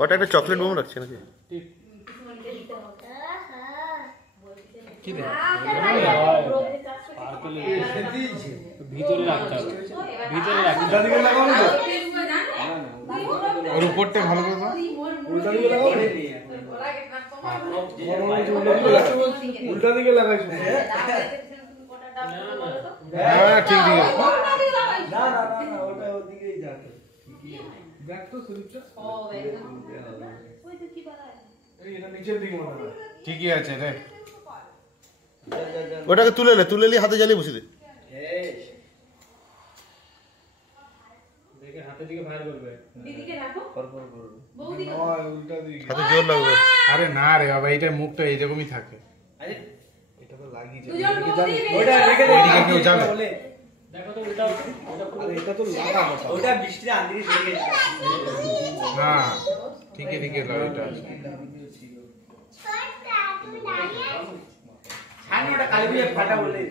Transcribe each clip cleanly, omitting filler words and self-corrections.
ওটা একটা chocolate bomb রাখছে নাকি? ওর উপরটা ভালো করে দাও। উল্টা দিকে লাগাইছো। হ্যাঁ ঠিক ঠিক আছে। না না না ওটা ওদিকেই যাবে। দেখ তো সুরিটা। ওই তো কি করা এই এটা নিচের দিকে মনে হয়। ঠিকই আছে রে। ওটাকে তুলে নি হাতে জ্বালিয়ে বসে দে। দেখে হাতে দিকে ফায়ার করবে। দিদিকে রাখো। পরপর করবে। বৌদিকে ওই উল্টা দিকে। হাতে জোর লাগবে। আরে না রে বাবা এটা মুখটা এইরকমই থাকে। আরে এটা তো লাগিয়ে যাবে। ওটা রেখে দে। কেউ যাবে। দেখো তো উল্টা আরে এটা তো লাগা কথা। ওটা বৃষ্টিতে আন্দিরে লেগে গেছে। না ঠিকই ঠিকই লাগাইটা আছে। ছানি ওটা কালি দিয়ে ফাটা বলে।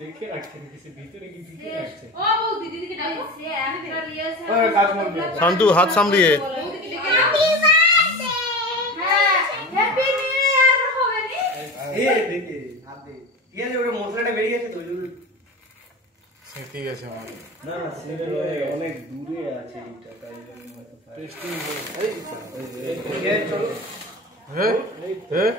দেখে রাখছেন কিছু ভিতরে কি ঢুকে রাখছে। ও বৌদি দিদিকে ডাকো। সে একটা লিয়েছে। ওই কাজ মন শান্তু হাত সামলিয়ে। বৌদিকে ডেকে হ্যাপি বার্থডে। হ্যাঁ হ্যাপি নিউ ইয়ার হবে নি? এই দেখে হাত দে। ঠিক আছে ওটা মশলাটা বেরিয়ে গেছে তো সে ঠিক আছে আমার না না সেটা অনেক দূরে আছে এটা তাই জন্য হয়তো টেস্টিং এই চলো হ্যাঁ হ্যাঁ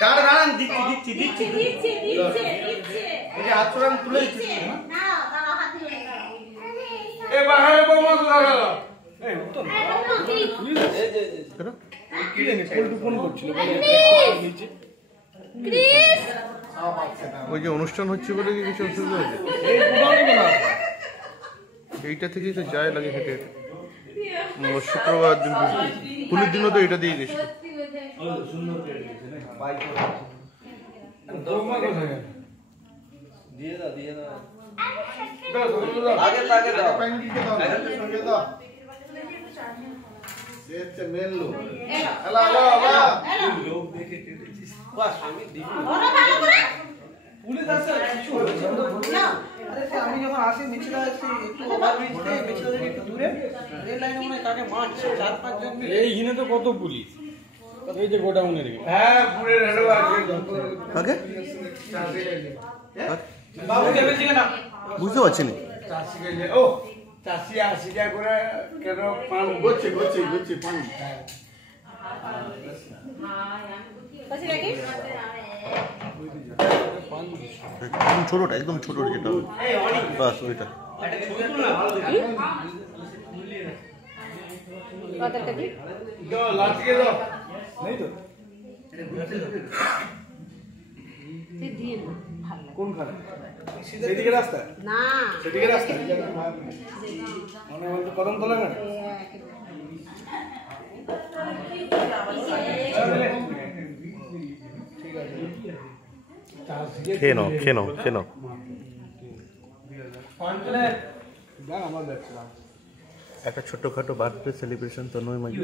দাঁড়ান দিচ্ছি ওই হাত ছড়া তুলে দিচ্ছি না বাবা হাত দিয়ে এ বাহারে বৌমা লাগা এই তো কি জানি কোল্ড ফোন করছিল বলে নিচে ক্রিস ওই যে অনুষ্ঠান হচ্ছে বলে কি কিছু অসুবিধা হয়েছে? এই পুরানো না এইটা থেকেই তো যায় লাগে হেঁটে হেঁটে। শুক্রবার দিন পুলির দিনও তো এটা দিয়ে গেছিল। সুন্দর করে দিয়েছে না বাইক বৌমা কোথায় গেল দিয়ে দাও আগে দাও প্যান্টিকে দাও আগে সঙ্গে দাও সেট মেল লো হ্যালো লোক দেখে কেটেছিস বাস আমি দিই ওরা ভালো করে পুলিশ আসছে কিছু হচ্ছে না আরে আমি যখন আসি মিছিল আসছি একটু ওভারব্রিজ থেকে মিছিল থেকে একটু দূরে রেল লাইনে মনে কাকে মারছে 4-5 জন মিলে এইখানে তো কত পুলিশ এই যে গোডাউনের হ্যাঁ পুরে রেডো আছে আগে বাবু দেবেছিল না বুঝতে পারছি না। চাষি গেলে ও চাষি 80 টাকা করে কেন পান গচ্ছে পান একদম ছোট যেটা বাস ওইটা লাঠি কে দাও নেই তো কোন খানে সেদিকে রাস্তা না সেদিকে রাস্তা মানে বলতে কদম তোলা কেন খেয়ে নাও একটা ছোটখাটো বার্থডে সেলিব্রেশন তো নয় মাঝে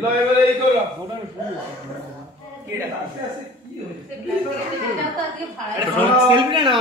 সেলফি না